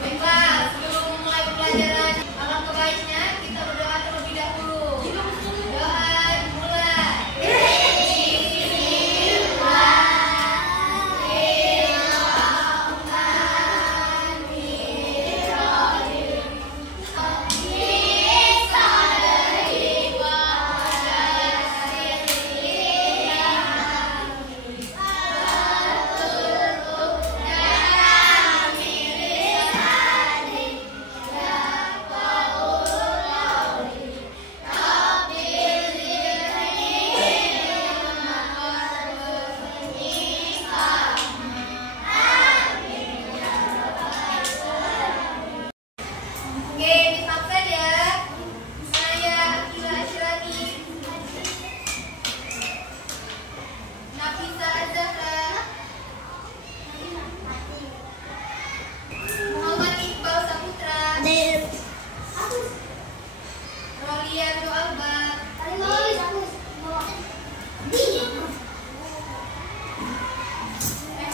Baiklah, sebelum memulai pembelajaran, alangkah baiknya kita berdoa terlebih dahulu. Doa dimulai. Oke, disampaikan ya. Saya Akila Asyrani, Nafisa Az-Zahra, Muhammad Iqbal Saputra, Rolia Nur Albar,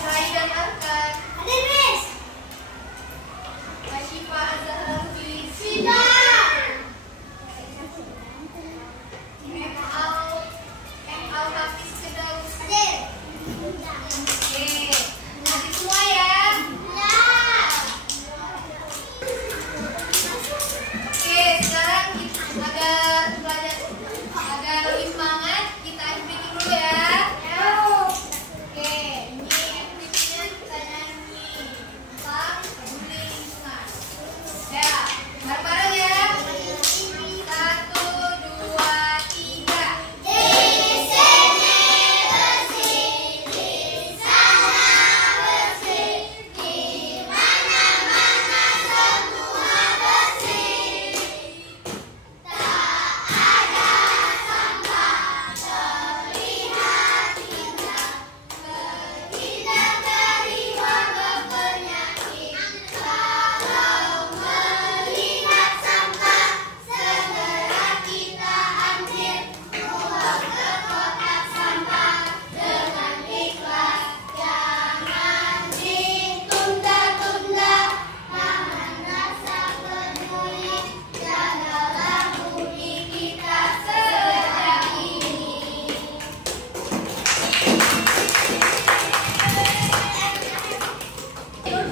Raidan Arkan, Asyifa Az-Zahra Lubis, Al-Hafiz Firdaus. Oke, nanti semua ya. Oke, sekarang agar lebih semangat, kita activity dulu ya. Oke, ini activity-nya kita nyanyi tentang peduli lingkungan. Ya, bareng-bareng ya. 1, 2, 3.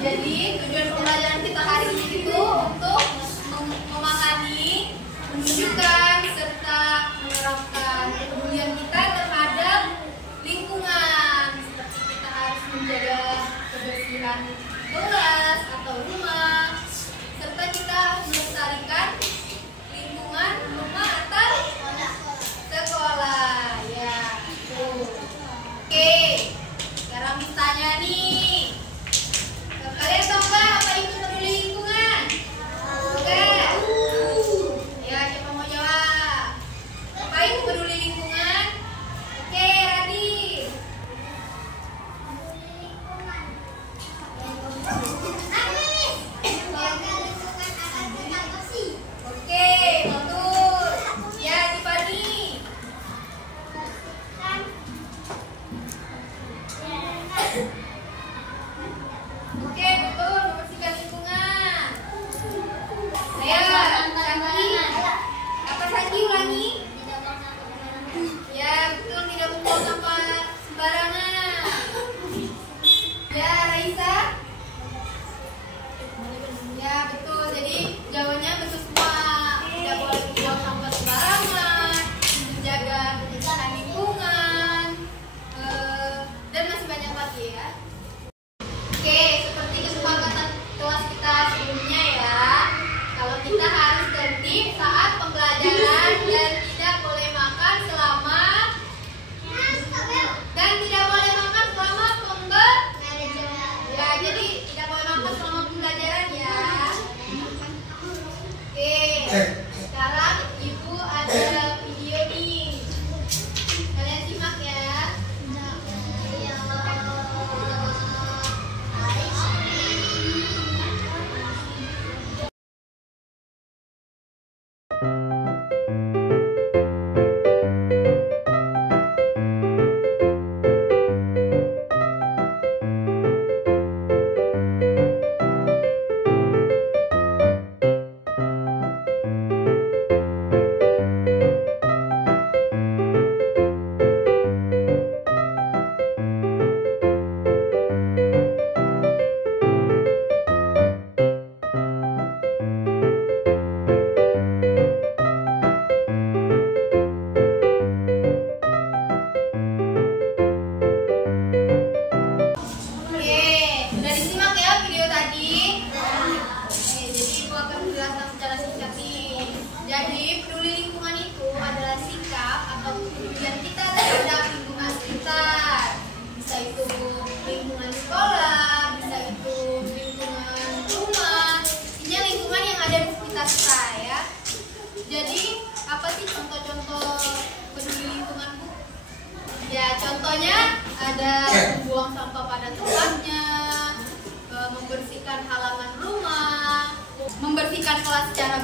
Jadi tujuan pembelajaran kita hari ini itu untuk memahami, menunjukkan serta menerapkan kepedulian kita terhadap lingkungan. Seperti kita harus menjaga kebersihan kelas atau rumah, serta kita melestarikan lingkungan rumah atau sekolah. Ya, tuh. Oke, sekarang mintanya nih. Kalian tahu nggak apa itu peduli lingkungan? Oke. Ya, siapa mau jawab? Apa itu peduli lingkungan? Oke, Radit. Oke, betul. Ya, Tiffany. Oke, betul, membersihkan lingkungan. Ayo, Saki. Apa Saki ulangi? Ya, betul, tidak membuang sampah sembarangan. Ya, Raisa. Ya, betul. Jadi jawabannya betul semua. Tidak boleh membuang sampah sembarangan, menjaga kebersihan lingkungan, dan masih banyak lagi ya. Oke, seperti kesepakatan kelas kita sebelumnya ya, kalau kita harus tertib saat pembelajaran dan tidak boleh makan selama ya, jadi tidak boleh makan selama pembelajaran ya. Oke, sekarang Ibu ada video nih, kalian simak ya.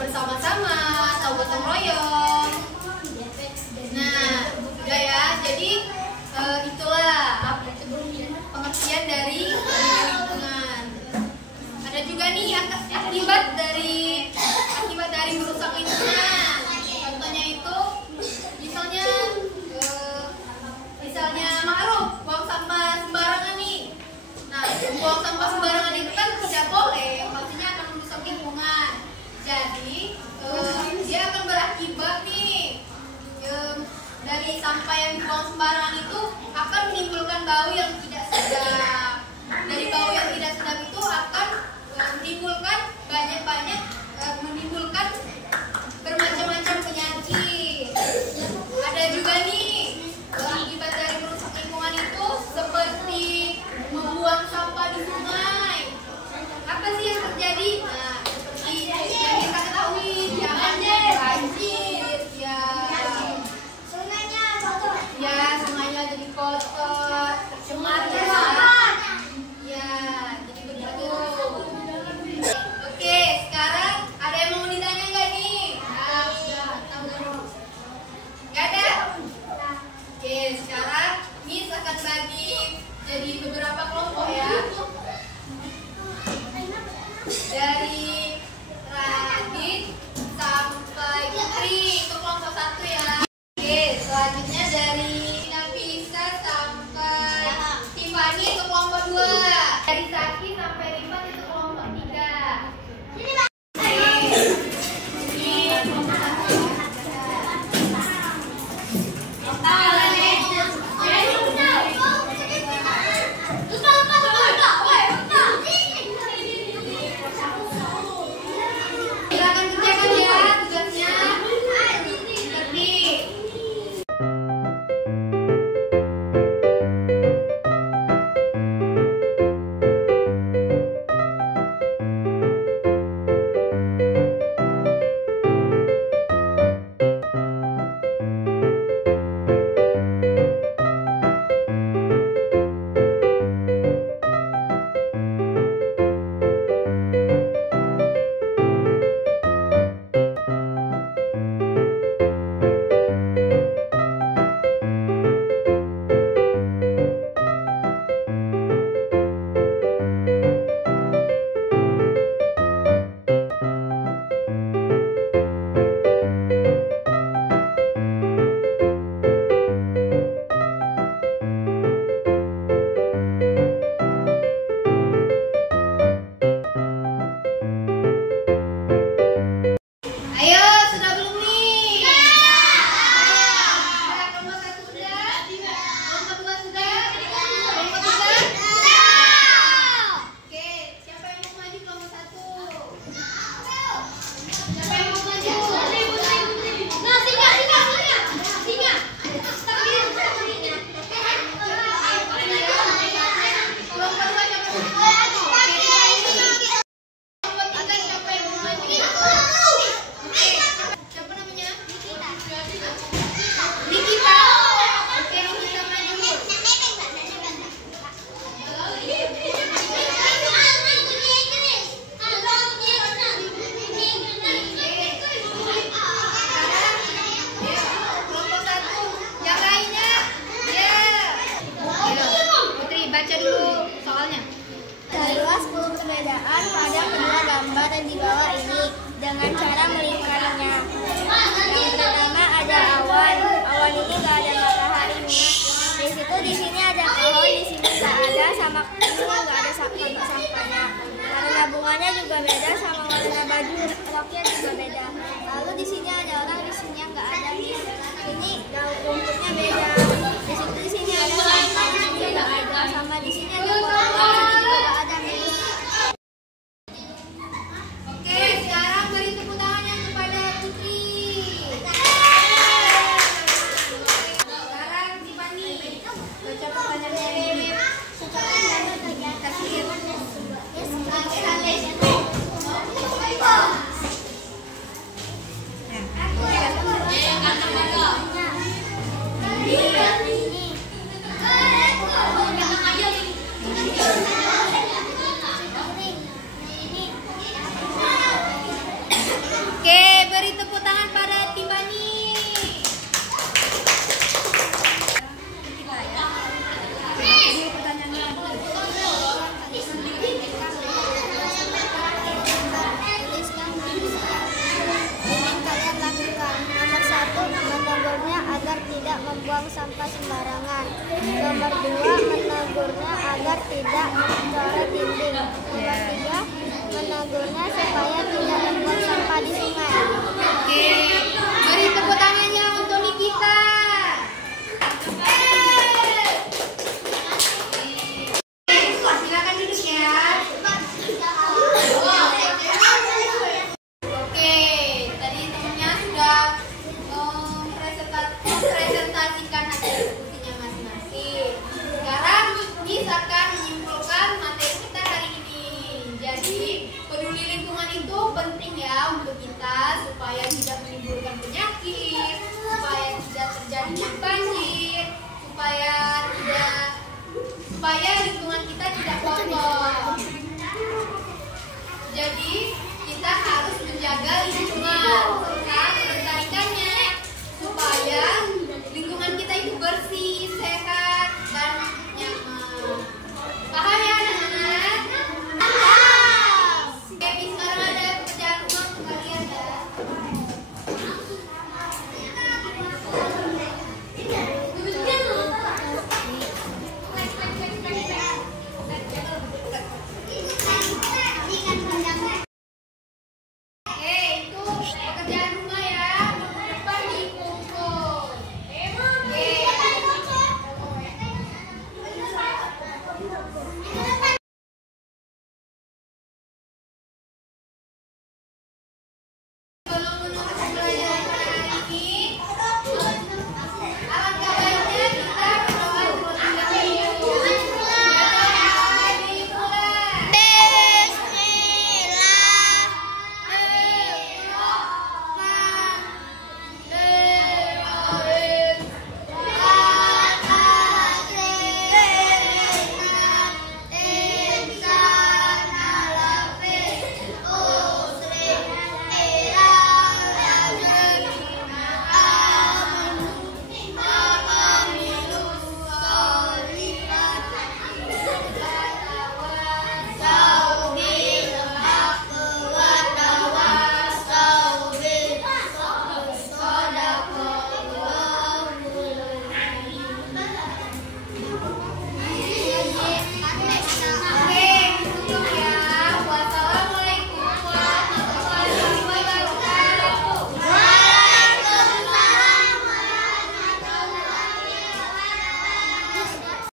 bersama-sama atau gotong royong. Nah, udah ya. Jadi itulah pengertian dari lingkungan. Ada juga nih akibat dari merusak lingkungan. Contohnya itu, misalnya ma'ruf, buang sampah sembarangan nih. Nah, buang sampah sembarangan itu kan tidak boleh, pastinya akan merusak lingkungan. Jadi dia akan berakibat nih, dari sampah yang dibuang sembarangan itu akan menimbulkan bau yang tidak sedap. Dari bau yang tidak sedap itu akan menimbulkan menimbulkan bermacam-macam penyakit. Ada juga nih akibat dari merusak lingkungan itu seperti membuang sampah di sungai. Apa sih yang terjadi? Nah, seperti yang kita ketahui, jangan banjir, sungainya jadi kotor, tercemar ya, jadi begitu. Oke, sekarang ada yang mau ditanya nggak nih? Nggak ada? Oke, sekarang Miss akan bagi jadi beberapa kelompok ya. Dari Radit sampai Putri, itu kelompok 1 ya. Oke, selanjutnya dari Nafisa sampai Tiffany, itu kelompok 2. Dari Saki sampai Rifat, itu kelompok 3. Baca dulu soalnya. Carilah 10 perbedaan pada kedua gambar yang di bawah ini dengan cara melingkarinya. Yang pertama ada awan. Awan ini nggak ada mataharinya. Di sini ada pohon, di sini nggak ada, sama ini nggak ada sampah-sampahnya. Warna bunganya juga beda, sama warna baju roknya juga beda. Lalu di sini ada orang, di sini nggak ada. Ini rumputnya beda. Di sini ada sampah, di sini nggak ada, sama di sini ada pohon, di sini juga nggak ada. Oke, sekarang beri tepuk tangan kepada Putri. Sekarang Tiffany, baca pertanyaannya. Kasih. Nomor 2, menegurnya agar tidak mencoret dinding. Nomor 3, menegurnya supaya tidak membuang sampah di sungai. Oke, beri tepuk tangannya untuk Nikita. Silakan duduk ya. Oke, tadi temennya sudah mempresentasikan hasil diskusinya masing-masing. Sekarang Miss akan menyimpulkan materi kita hari ini. Jadi, peduli lingkungan itu penting ya untuk kita supaya tidak menimbulkan penyakit, supaya tidak terjadinya banjir, supaya lingkungan kita tidak kotor.